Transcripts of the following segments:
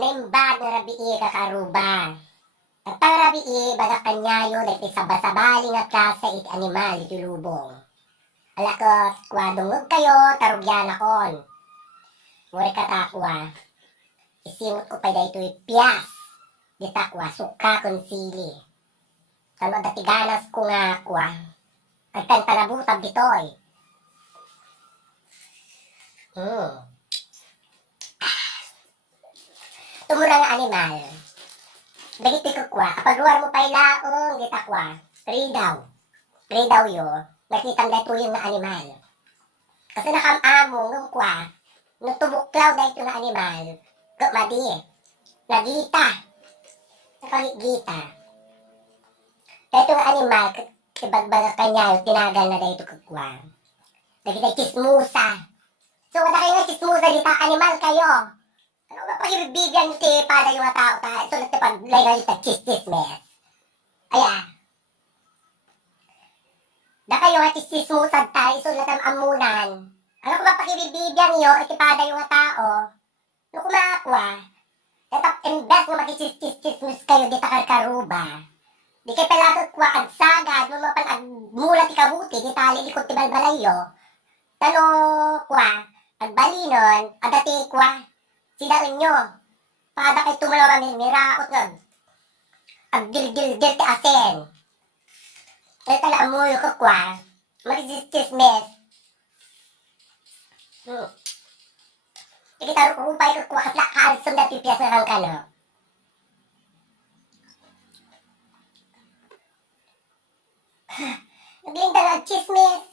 Naimbag nga rabii kakaruba. At ang rabii baga kanyayo na iti sabasabali nga klase iti animal iti lubong. Alakot, kwadungog kayo, tarugyan akon. Muri katakwa. Isimot ko pa dahito ipiyas. Di takwa, suka konsili. Kano dati ganas ko nga kwa. At kan panabutab ditoy. Tumura nga animal. Dagiti ko kwa. Kapag luar mo pa ilaong, di takwa. Ridaw. Ridaw yo. Nakitang dahito yung na animal. Kasi nakamamo ng kwa. Nung tubuklaw dahito na animal. Gumadi. Nagita. Nakagita. Dahito nga animal, ibagbaga kanya, tinagal na dahito kagwa. Dahito chismusa. So, wala kayo nga chismusa dito, animal kayo. Ano ba pag-ibigyan nyo pada yung mga tao tayo? So, nagtipag-lay na dito, chismes. Ayan. Da kayo nga chismusad tayo, so natamamunan. Ano kung ba pag-ibigyan nyo, pada yung mga tao? Ano kumakwa? Tapos, imbes nga mag-chismus kayo dito karkaruba. Di kay palatot kwa agsagad, mo mapan-agmulat ikabuti, di tali likod ti balbalayo. Tano kwa, agbalinon, agati kwa, sidain nyo. Pada kay tumalaw kami, miraot nga. Agdil-dil-dil ti asen. Kaya tala amuyo ko kwa, mag-chismes. Di kita rupay ko kwa, kasla kaalsam na pipiyas na kang kano. Naglinda nga chismes.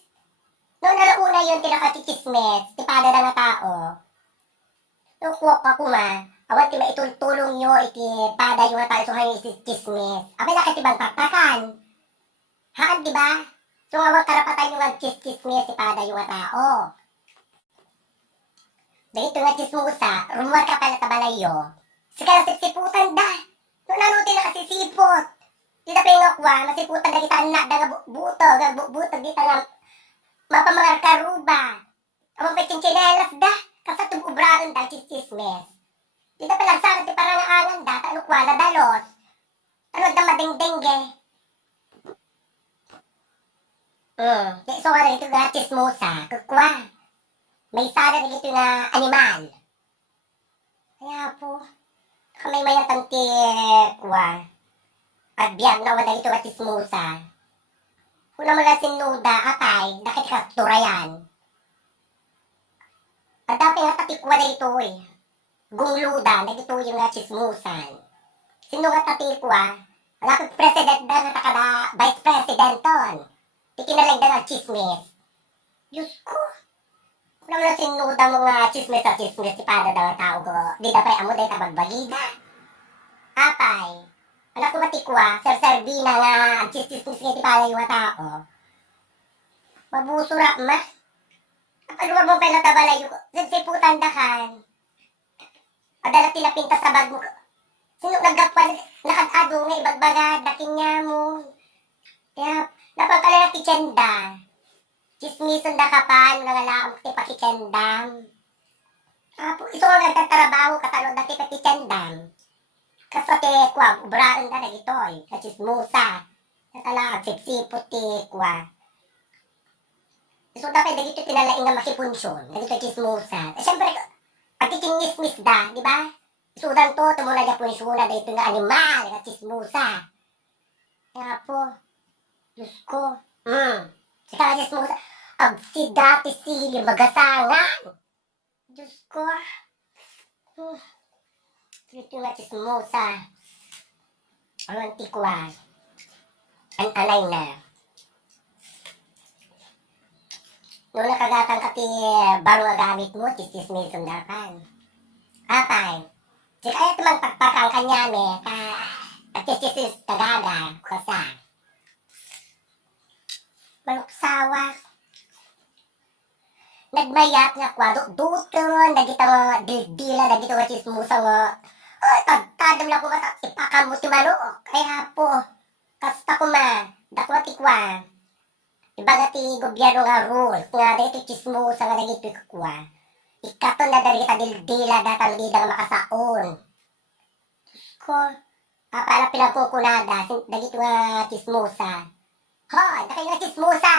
Noong nalauna yun, tinakachichismes. Tipada na nga tao. Nung kuwak ako ma, awan ti maitultulong nyo, iti pada yung nga tao, so hangin iti chismes. Abay nakatibang pakpakan. Haan, diba? So awan karapatan yung nga chismes, tipada yung nga tao. Dahito nga chismusa, rumuar ka pala tabalayo. Sika lang siputan da. Noong nanuti na kasisipot. Dita pa yung akwa, masiputan na kita anak, daga butog, dita nga mapamangar karuba. Amang pa chinchinelas da, kasa tububraan da, chismes. Dita pa lang sarap di parangaangan da, ano kwa, nadalot. Ano da madengdengge. So nga ito nga chismosa, kukwa. May sana rin ito nga animal. Kaya po, kamay mayatang ti kwa. At biyang na wala ito at chismosa. Una mo na sinuda, atay, nakikaturayan. At dapat nga tatikwa na ito eh. Gungluda, na ito yung nga chismosan. Sino nga tatikwa? Wala kong president na natakada vice presidenton. Tikinalang na ng chismes. Diyos ko. Una mo na sinuda mo nga chismes at chismes, ipada daw ang tao ko. Di dapat amo dahil tabagbalida. Atay. Anak ko matikwa, sir-servina nga, ang chismis nga tipala yung mga tao. Mabusura ma. Kapag mo pala tabala yung, siputan da kan. Adala tinapinta sa bag mo. Sino naggapan, nakadado nga ibagbagad, daking niya mo. Kaya, napagkala na kichenda. Chismison da kapan, nangalaam kati pa kichendam. Iso nga nagtatrabaho, katalo dati pa kichendam. Kasate kwa, ubraan na na ito'y, kachismusa. Natala, sipsipot ti kwa. So, dapat dagito tinalaing nga makipunsyon, dagito chismusa. Siyempre, pati kinismis da, di ba? Sudan to, tumula na punsyon na dagito nga animal, nga chismusa. Kaya po, Diyos ko, sika nga chismusa, agsidati sili, magasangan. Diyos ko, ito nga chismosa. Ang antikwa. Ang alay na. Noong nakagatang kati baro nga gamit mo, chismis sundakan. Apay. Di kaya ito magpagpakang kanyame, chismis tagaga, kasa. Maluksawa. Nagmayat nga kwa, duton, nagita nga dildila, nagita nga chismusa nga. Tadtadam lang ko mata, ipakam mo si Mano. Kaya po, kasta ko ma, dakwa tikwa. Ibaga ti gobyerno nga rules, nga dito chismosa nga nagito ikakwa. Ikato na dari kita dildila, datang di nga makasaon. ko. Para pinagkukunada, dagito nga chismosa. Hoy, nakay nga chismosa.